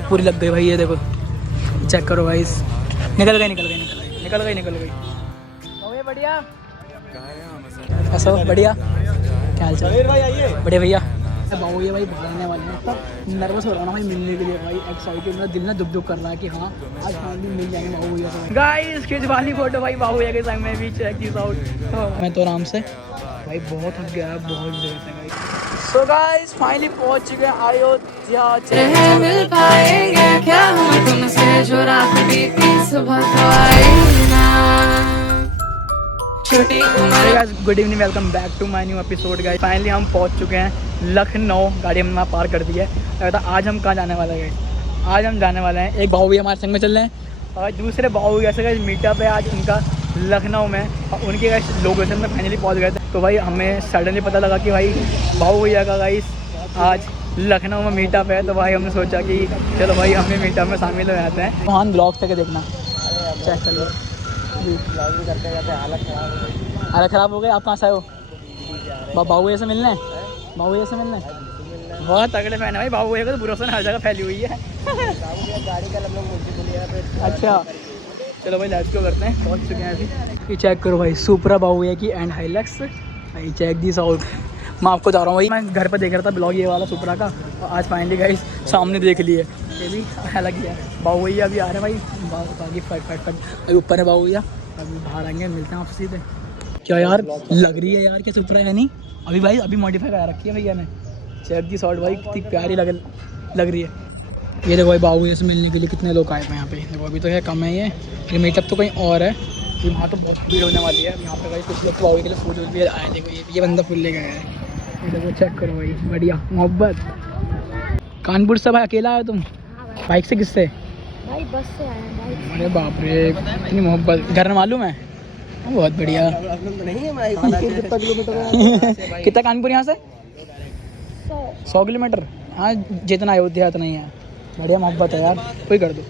पूरी लग गई भाई, ये देखो चेक करो भाई, निकल गई। बढ़िया ऐसा बढ़िया, क्या हाल चाल बढ़िया भैया। बाबू ये भाई भागने वाले हैं, तब नर्वस हो रहा हूँ ना भाई मिलने के लिए, भाई एक्साइटेड, मेरा दिल ना दुख दुख कर रहा है कि हाँ आज फाइनली मिल जाएंगे बाबू भैया से। गाइस किस वाली फोटो भाई बाबू भैया के संग में भी चेक दिस आउट। मैं तो आराम से भाई बहुत थक गया है, बहुत देर से गाइस। सो गाइस फाइनली पहुंच चुके हैं अयोध्या। मिल पाएंगे क्या हम तुमसे जो रात बीती सुबह तो आई ना। छोटी उम्र। Good evening, welcome back to my new episode guys. Finally हम पहुंच चुके हैं लखनऊ, गाड़ी हमने पार कर दी है। आज हम कहाँ जाने वाले हैं? आज हम जाने वाले हैं, एक बाबू भैया हमारे संग में चल रहे हैं और दूसरे बाबू भैया से मीटअप है आज उनका लखनऊ में, और उनके लोकेशन में फाइनली पहुंच गए थे। तो भाई हमें सडनली पता लगा कि भाई बाबू भैया का गाइस आज लखनऊ में मीटअप है। तो भाई हमने सोचा कि चलो भाई हमें मीटअप में शामिल हो जाते हैं। वहाँ ब्लॉग तक देखना, चेक कर लो। हालत ख़राब हो गई। आप कहाँ से आए हो? बाबू भैया से मिलना है? बाबू भैया से मिलना है? बहुत तगड़े फैन है भाई बाबू भैया का, तो भरोसा हर जगह फैली हुई है। गाड़ी का अच्छा चलो भाई लेट्स गो करते हैं, पहुंच चुके हैं अभी। ये चेक करो भाई सुपरा बाबू भैया की एंड हाइलक्स भाई, चेक दिस आउट। मैं आपको जा रहा हूँ भाई, मैं घर पर देख रहा था ब्लॉग ये वाला सुपरा का, और आज फाइनली गाइस सामने देख लिए, ये भी अलग ही है। बाबू भैया अभी आ रहे हैं भाई, बाकी फट अभी ऊपर है बाबू भैया, अभी बाहर आएंगे, मिलते हैं आपसे सीधे। क्या यार लग रही है यार, क्या सुपरा है नहीं अभी भाई, अभी मॉडिफाई करा रखी है भैया ने। चेक दी शॉट भाई, कितनी प्यारी लग रही है। ये देखो भाई बाबू भैया से मिलने के लिए कितने लोग आए हैं यहाँ पे। देखो अभी तो है कम है, ये मीटअप तो कहीं और है, ये वहाँ तो बहुत भीड़ होने वाली है। यहाँ पे भाई कुछ लोग बाबू के लिए फूल भी आए। देखो ये बंदा फूल ले गया है, ये देखो चेक करो भाई, बढ़िया मोहब्बत। कानपुर से भाई अकेला आए तुम? बाइक से? किससे? भाई बस से आए हैं भाई। अरे बाप रे इतनी मोहब्बत, घर में मालूम है? बहुत बढ़िया। कितना कानपुर यहाँ से? 100 किलोमीटर। हाँ जितना अयोध्या इतना ही है। बढ़िया मोहब्बत है यार, कोई कर दो।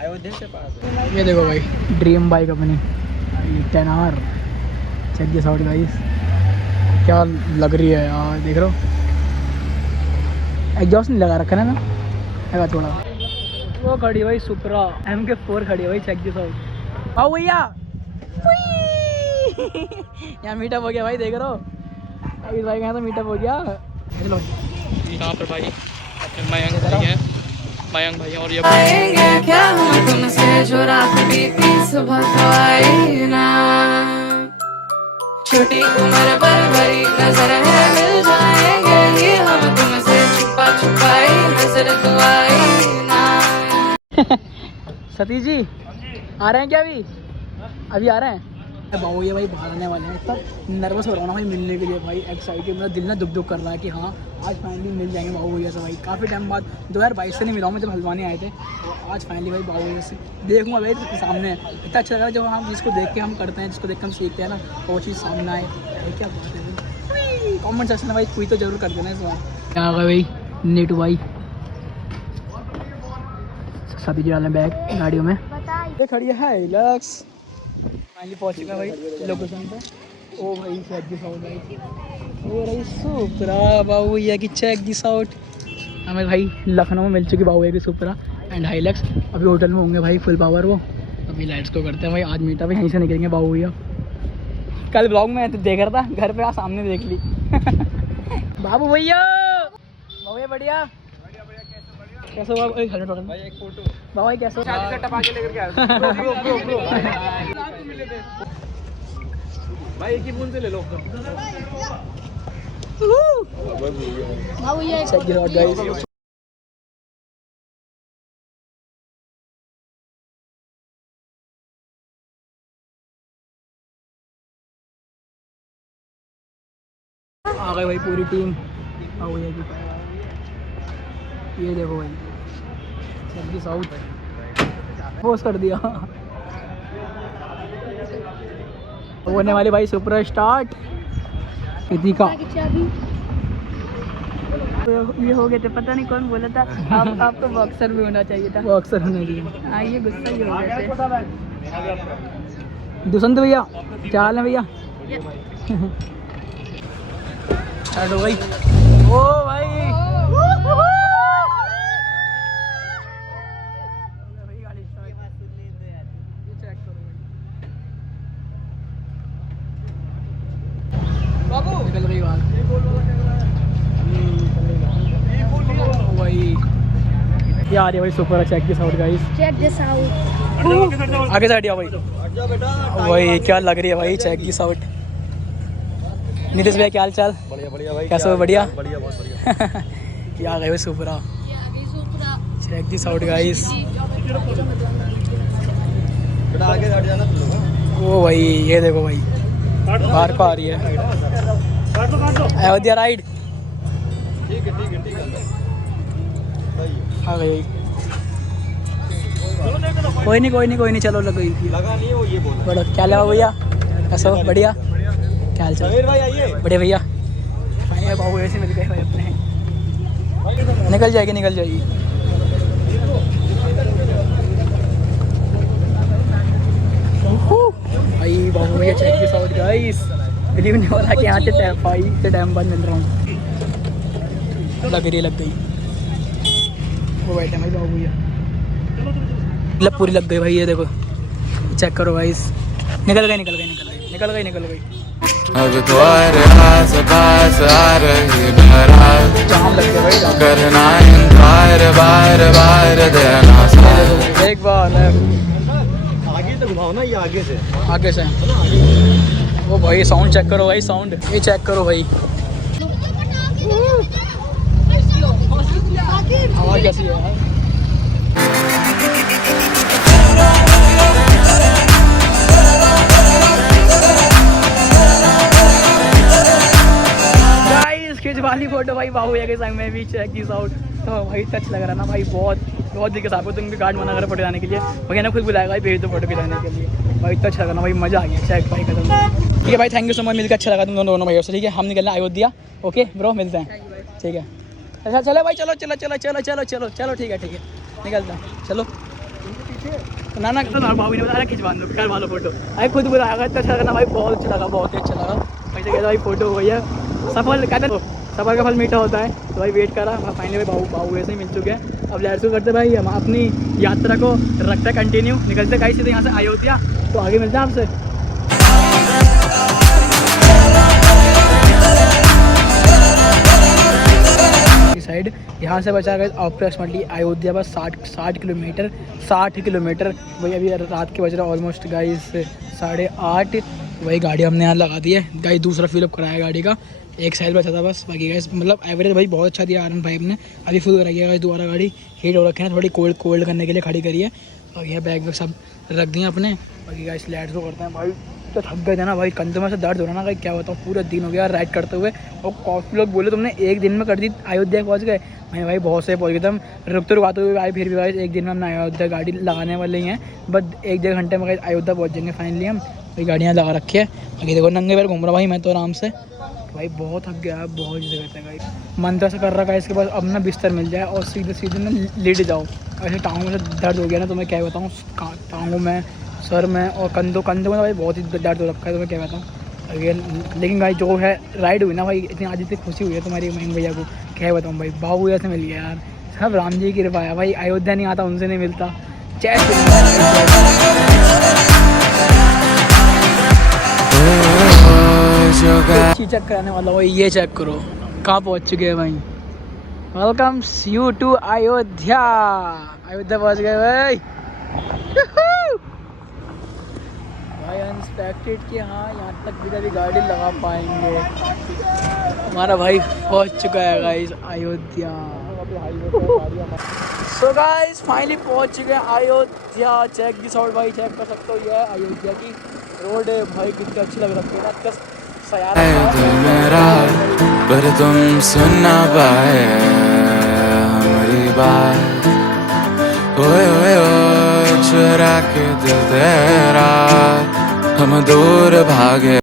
अयोध्या से पास। ये देखो भाई ड्रीम बाइक अपनी 10R, check this out guys, क्या लग रही है यार, देख रहे हो? एग्जॉस्ट नहीं लगा रखा है ना, लगा थोड़ा। वो खड़ी भाई सुपरा MK4 खड़ी है भाई, चेक दिस आउट। आओ भैया यहाँ मीटअप हो गया भाई, देख रहे हो? इस भाई यहाँ तो मीटअप हो गया। चलो यहाँ पर भाई मयंक भाई है, मयंक भाई, और ये पाएंगे क्या हम तुमसे जो रात बीती सुबह तो आई ना। छोटी उम्र पर बड़ी नजर है, मिल जाएंगे ही हम तुमसे छुपा छुपाई नजर तो आई ना। सतीश जी आ रहे हैं क्या? अभी आ रहे हैं? बाबू ये भाई बाहर आने वाले हैं, तब नर्वस हो रहा हूँ ना भाई मिलने के लिए, भाई एक्साइटेड, मेरा दिल ना दुख दुख कर रहा है कि हाँ आज फाइनली मिल जाएंगे बाबू भैया से। भाई काफ़ी टाइम बाद 2022 से नहीं मिला हूँ मैं, जब हल्द्वानी आए थे, तो आज फाइनली भाई बाबू भैया से देखूँगा भाई सामने। इतना अच्छा लगा जब हम जिसको देख के हम करते हैं, जिसको देख के हम सीखते हैं ना, वो चीज़ सामने आए भाई, क्या बात है। कॉमेंट सेक्शन में भाई कोई तो जरूर कर देना इस बार। क्या आ गया भाई नीटू भाई, सभी जी वाले बैग गाड़ियों में ये खड़ी है हिलक्स। फाइनली पहुंच चुका है भाई लोकेशन पे। ओ भाई चेक दिस आउट भाई, ओ भाई सुपरा बाबू भैया की, चेक दिस आउट। हमें भाई लखनऊ में मिल चुकी बाबू भैया की सुपरा एंड हाइलक्स। अभी होटल में होंगे भाई फुल पावर वो, अभी लाइट्स को करते हैं भाई। आज मीटअप यहीं से निकलेंगे बाबू भैया। कल ब्लॉग में तो देख रहा था, घर पे सामने देख ली। बाबू भैया बढ़िया कैसे हो भाई? एक फोटो भाई कैसे लेकर भाई, एक ही फोन से ले लो। आ गए भाई पूरी टीम आओ भैया की। ये देखो भाई सबकी साउथ पोस्ट कर दिया। होने वाली भाई सुपर स्टार्ट कृतिका। ये हो गए थे, पता नहीं कौन बोला था आपको बॉक्सर भी होना चाहिए था। बॉक्सर होने चाहिए। हाँ ये गुस्सा ही हो गए थे। दुष्यंत भैया क्या हाल है भैया? स्टार्ट हो गई। ओ भाई ये आ रही है भाई super check this out guys. Check this out. आगे से हटिया भाई। भाई क्या लग रही है भाई चेक दिस आउट। नीतीश भैया क्या हाल चाल? बढ़िया बढ़िया भाई। कैसे हो? बढ़िया बढ़िया बहुत बढ़िया। ये आ गए भाई सुपरा चेक दिस आउट गाइस। बेटा आगे हट जाना तुम लोग। वो भाई ये देखो भाई बाहर को आ रही है अयोध्या राइड। ठीक है ठीक है ठीक है सही है। आ गई। कोई नहीं चलो लग गई। लगा नहीं है वो ये बोल रहा बड़ा क्या लगा भैया? कैसा हो? बढ़िया क्या हाल है। चाल? समीर भाई आइए। बढ़िया भैया। भाई बाबू ऐसे मिल गए भाई अपने। निकल जाएगी भाई बाबू भैया check this out guys. Believe नहीं हो रहा कि यहाँ से टाइम बाद मिल रहा हूँ। लग गई वो बैठे भाई बाबू भैया पूरी लग गई भाई। ये देखो चेक करो गाइस। निकल गई अब तुम्हारे आस पास आ रही बारात, जाम लग गया भाई जाम। करना इंतजार बार बार देना साथ। एक बार आगे तो घुमाओ ना ये आगे से। आगे से वो भाई साउंड चेक करो भाई। साउंड ये चेक करो भाई। हवा कैसी है यार? खिंच वाली फोटो भाई बाबू के संग में भी चेक दिस आउट। तो भाई टच लग रहा ना भाई बहुत दिक्कत आपको। तुम भी गार्ड मना कर फोटो जाने के लिए भैया ने खुद बुलाएगा भाई भेज दो फोटो खिंचाने के लिए। भाई तो अच्छा लगा ना भाई मज़ा आ गया चेक भाई खत्म। ठीक है भाई थैंक यू सो मच मिलकर अच्छा लगा तुम दोनों भैया से। ठीक है हम निकलना अयोध्या। ओके ब्रो मिलते हैं। ठीक है अच्छा चलो भाई चलो ठीक है निकलते हैं चलो। ना भाभी ने बताया खिंचवा दो कर वालो फोटो। भाई खुद बुलाएगा तो अच्छा लगा ना भाई बहुत अच्छा लगा भाई से कहता भाई फोटो हो गई है। सफल सफर का फल मीठा होता है। तो भाई वेट करा फाइनली भाई बाबू ऐसे ही मिल चुके हैं। अब लेट्स गो करते भाई हम अपनी यात्रा को रखते कंटिन्यू। निकलते गाइस सीधे यहाँ से अयोध्या। तो आगे मिलते हैं आपसे। साइड यहाँ से बचा गया अप्रॉक्सीमेटली अयोध्या बस 60 किलोमीटर। वही अभी रात के बज रहा है ऑलमोस्ट गाइस 8:30। वही गाड़ी हमने यहाँ लगा दी है गाइस। दूसरा फिलअप कराया गाड़ी का। एक साइड बचा था बस बाकी गाइस मतलब एवरेज भाई बहुत अच्छा दिया R15 ने। अभी फुल कराई है गाइस दोबारा गाड़ी। हीट हो रखे हैं थोड़ी कोल्ड करने के लिए खड़ी करी है। और ये बैग सब रख दिए अपने। बाकी गाइस लेट्स गो करते हैं भाई। तो थक गए थे ना भाई कंधों में से दर्द हो रहा ना भाई क्या बताऊँ। पूरा दिन हो गया राइड करते हुए। और काफ़ी लोग बोले तुमने एक दिन में कर दी अयोध्या पहुँच गए। मैं भाई बहुत से पहुँच गए थे हम रुकते हुए आए। फिर भी भाई एक दिन में हम अयोध्या गाड़ी लगाने वाले ही हैं। बस 1-1.5 घंटे में अयोध्या पहुँच जाएंगे फाइनली हम। भाई गाड़ियाँ लगा रखी है। बाकी देखो नंगे पैर घूम रहा भाई मैं तो आराम से। भाई बहुत थक गया बहुत जगह था भाई। मन तो ऐसा कर रहा है इसके पास अब ना बिस्तर मिल जाए और सीधे ना लेट जाओ। ऐसे टांगों में दर्द हो गया ना तो मैं क्या बताऊँ। टांगों में सर में और कंधों में भाई बहुत ही दर्द हो रखा है तो मैं क्या बताऊँ। लेकिन भाई जो है राइड हुई ना भाई इतनी आज इतनी खुशी हुई है तुम्हारी महीन भैया को क्या बताऊँ भाई। बाबू भैया से मिल गया यार। सब राम जी की कृपा है भाई। अयोध्या नहीं आता उनसे नहीं मिलता। चेक कराने वाला भाई ये चेक करो कहाँ पहुँच चुके हैं भाई। वेलकम यू टू अयोध्या पहुँच गए भाई। भाई अनएक्सपेक्टेड कि हाँ यहाँ तक भी गाड़ी लगा पाएंगे। हमारा भाई पहुँच चुका है guys Ayodhya. So guys finally पहुँच चुके हैं अयोध्या। चेक दिस आउट भाई चेक कर सकते हो ये है अयोध्या की रोड है भाई कितनी अच्छी लग रही है ना। दिल मेरा पर तुम सुन ना पाए हमारी बात। ओए चुरा के दिल तेरा हम दूर भागे।